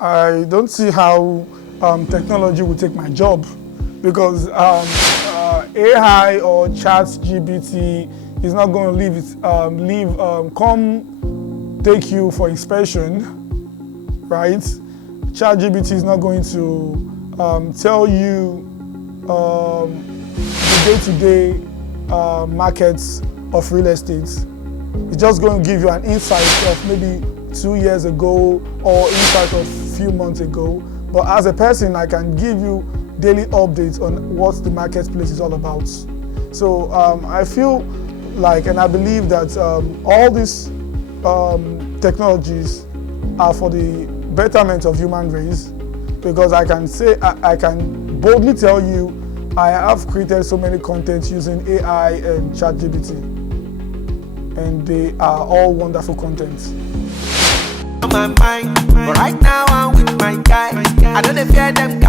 I don't see how technology will take my job, because AI or ChatGPT is not going to come take you for inspection, right? ChatGPT is not going to tell you the day-to-day markets of real estate. It's just going to give you an insight of maybe 2 years ago or insight of a few months ago. But as a person, I can give you daily updates on what the marketplace is all about. So I feel like, and I believe that all these technologies are for the betterment of human race, because I can boldly tell you I have created so many content using AI and ChatGPT, and they are all wonderful contents. On my mind, but right now I'm with my guy. I don't fear them.